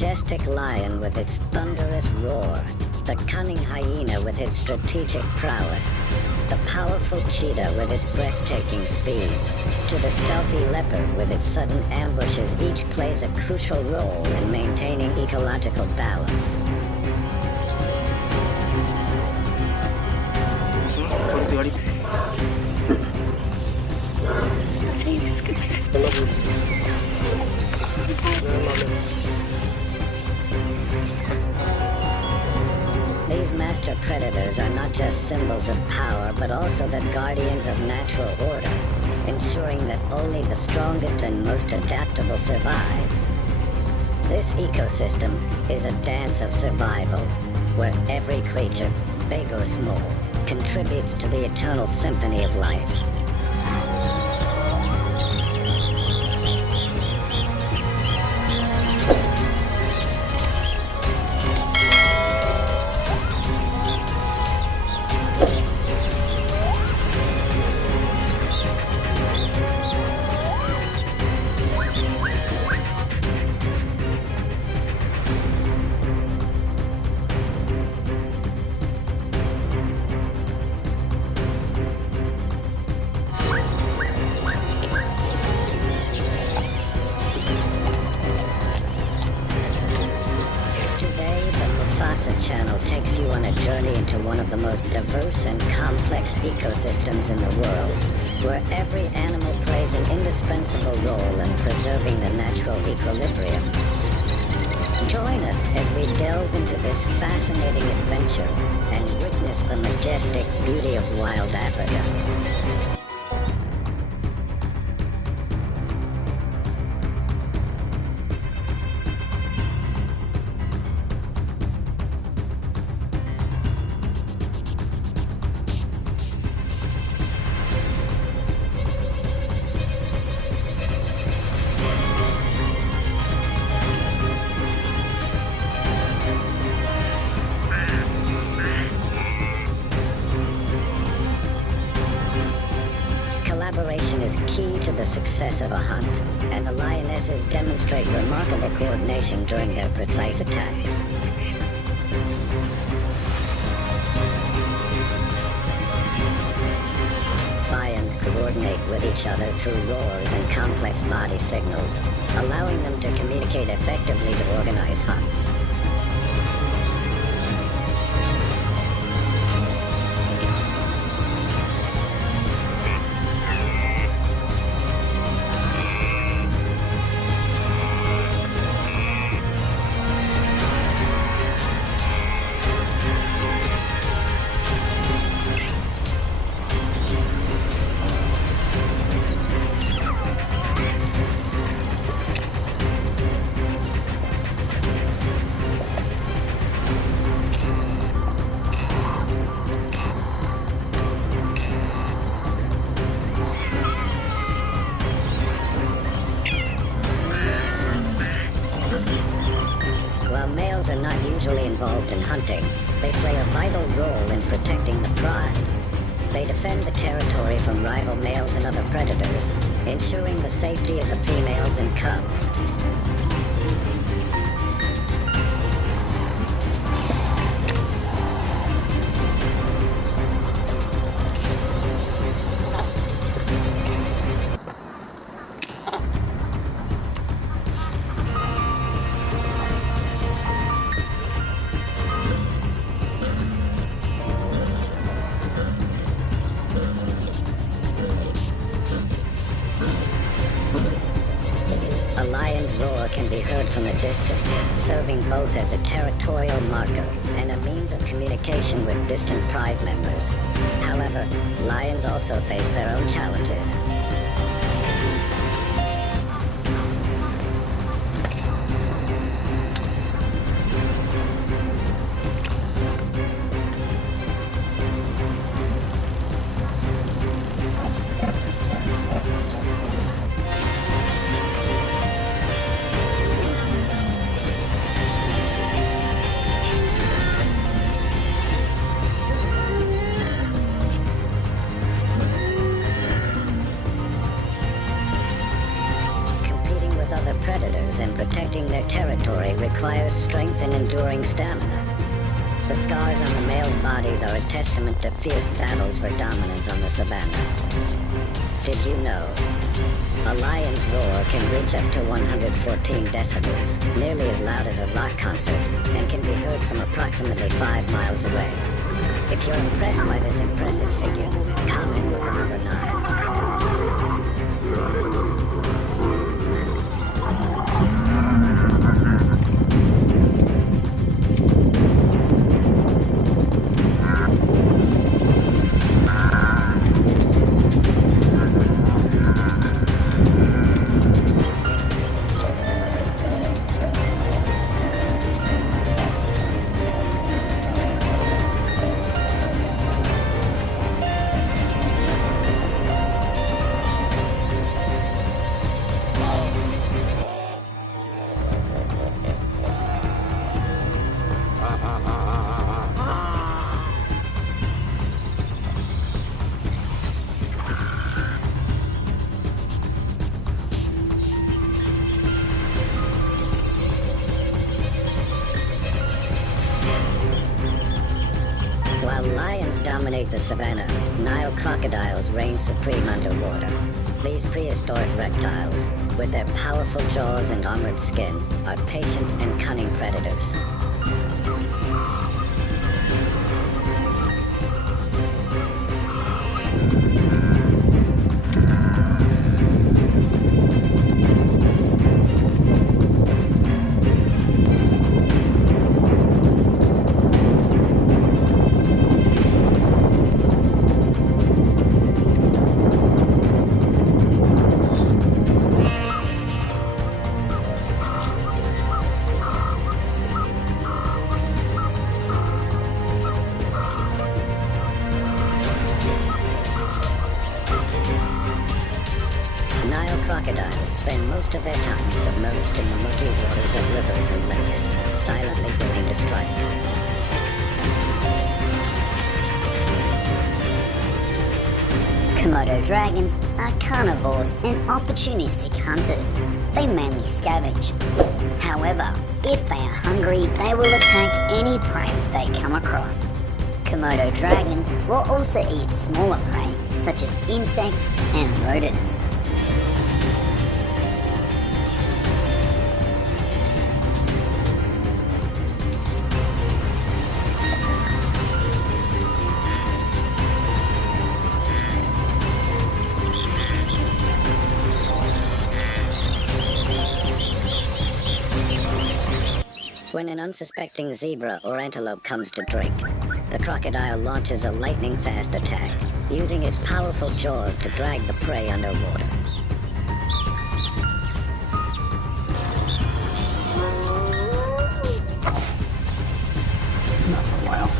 majestic lion with its thunderous roar, the cunning hyena with its strategic prowess, the powerful cheetah with its breathtaking speed, to the stealthy leopard with its sudden ambushes, each plays a crucial role in maintaining ecological balance. These master predators are not just symbols of power, but also the guardians of natural order, ensuring that only the strongest and most adaptable survive. This ecosystem is a dance of survival, where every creature, big or small, contributes to the eternal symphony of life. Channel takes you on a journey into one of the most diverse and complex ecosystems in the world, where every animal plays an indispensable role in preserving the natural equilibrium. Join us as we delve into this fascinating adventure and witness the majestic beauty of wild Africa. Collaboration is key to the success of a hunt, and the lionesses demonstrate remarkable coordination during their precise attacks. Lions coordinate with each other through roars and complex body signals, allowing them to communicate effectively to organize hunts. Males are not usually involved in hunting. They play a vital role in protecting the pride. They defend the territory from rival males and other predators, ensuring the safety of the females and cubs. A lion's roar can be heard from a distance, serving both as a territorial marker and a means of communication with distant pride members. However, lions also face their own challenges. lions and protecting their territory requires strength and enduring stamina. The scars on the males' bodies are a testament to fierce battles for dominance on the savannah. Did you know? A lion's roar can reach up to 114 decibels, nearly as loud as a rock concert, and can be heard from approximately 5 miles away. If you're impressed by this impressive figure, comment with the number 9. While lions dominate the savannah, Nile crocodiles reign supreme underwater. These prehistoric reptiles, with their powerful jaws and armored skin, are patient and cunning predators. Nile crocodiles spend most of their time submerged in the murky waters of rivers and lakes, silently waiting to strike. Komodo dragons are carnivores and opportunistic hunters. They mainly scavenge. However, if they are hungry, they will attack any prey they come across. Komodo dragons will also eat smaller prey, such as insects and rodents. When an unsuspecting zebra or antelope comes to drink, the crocodile launches a lightning-fast attack, using its powerful jaws to drag the prey underwater. Not for a while.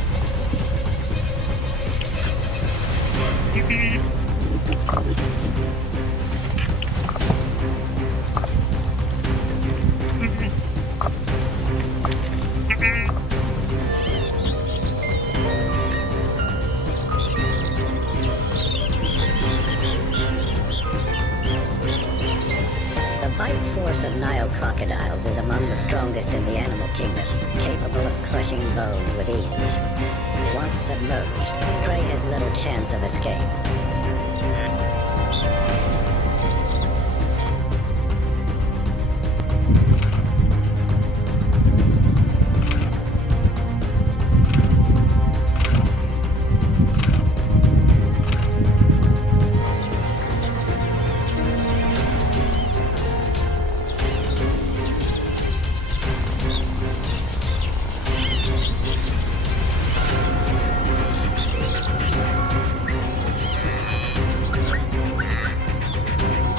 The bite force of Nile crocodiles is among the strongest in the animal kingdom, capable of crushing bones with ease. Once submerged, prey has little chance of escape.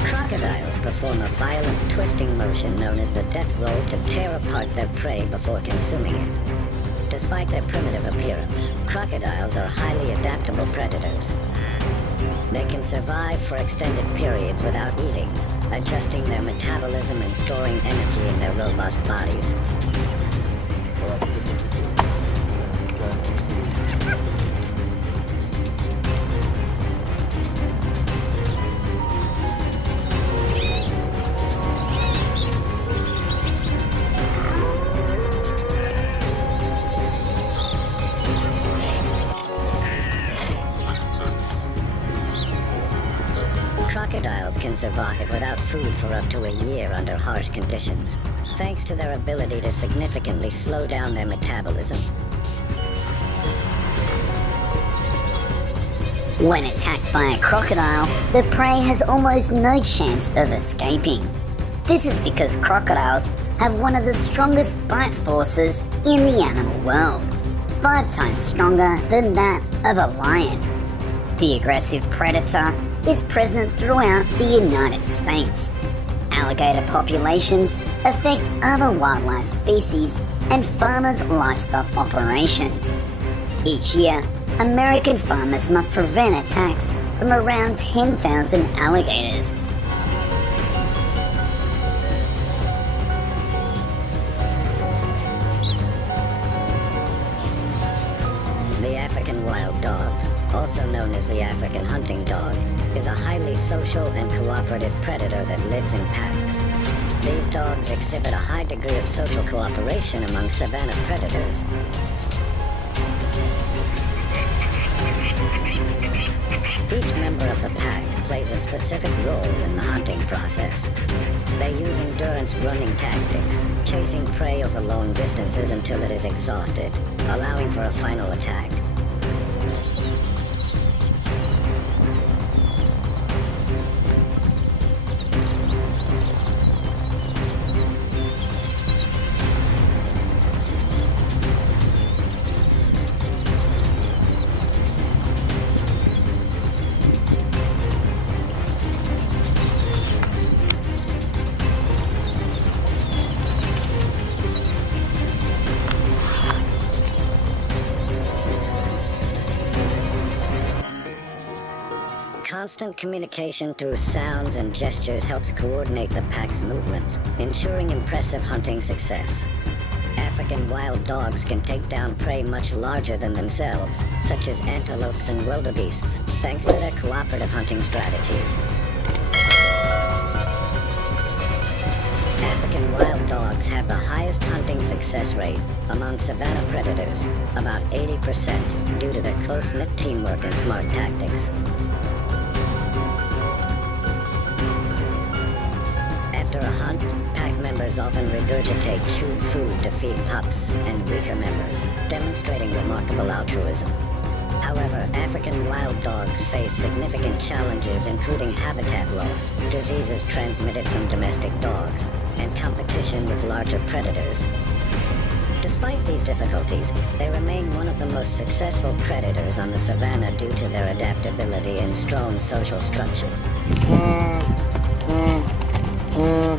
Crocodiles perform a violent twisting motion known as the death roll to tear apart their prey before consuming it. Despite their primitive appearance, crocodiles are highly adaptable predators. They can survive for extended periods without eating, adjusting their metabolism and storing energy in their robust bodies. crocodiles can survive without food for up to a year under harsh conditions, thanks to their ability to significantly slow down their metabolism. When attacked by a crocodile, the prey has almost no chance of escaping. This is because crocodiles have one of the strongest bite forces in the animal world, 5 times stronger than that of a lion. The aggressive predator is present throughout the United States. Alligator populations affect other wildlife species and farmers' livestock operations. Each year, American farmers must prevent attacks from around 10,000 alligators. The African wild dog, also known as the African hunting dog, is a highly social and cooperative predator that lives in packs. These dogs exhibit a high degree of social cooperation among savanna predators. Each member of the pack plays a specific role in the hunting process. They use endurance running tactics, chasing prey over long distances until it is exhausted, allowing for a final attack. Constant communication through sounds and gestures helps coordinate the pack's movements, ensuring impressive hunting success. African wild dogs can take down prey much larger than themselves, such as antelopes and wildebeests, thanks to their cooperative hunting strategies. African wild dogs have the highest hunting success rate among savanna predators, about 80%, due to their close-knit teamwork and smart tactics. After a hunt, pack members often regurgitate chewed food to feed pups and weaker members, demonstrating remarkable altruism. However, African wild dogs face significant challenges including habitat loss, diseases transmitted from domestic dogs, and competition with larger predators. Despite these difficulties, they remain one of the most successful predators on the savanna due to their adaptability and strong social structure. The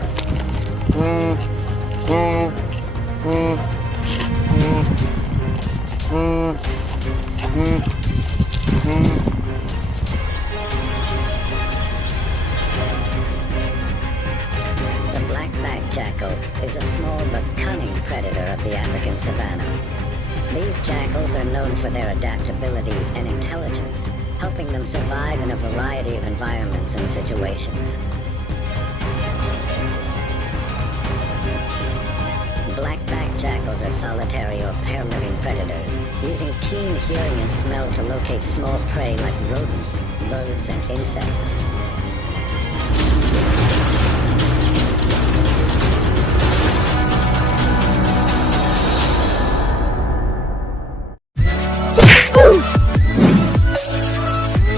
black-backed jackal is a small but cunning predator of the African savanna. These jackals are known for their adaptability and intelligence, helping them survive in a variety of environments and situations. Black-backed jackals are solitary or pair-living predators, using keen hearing and smell to locate small prey like rodents, birds, and insects.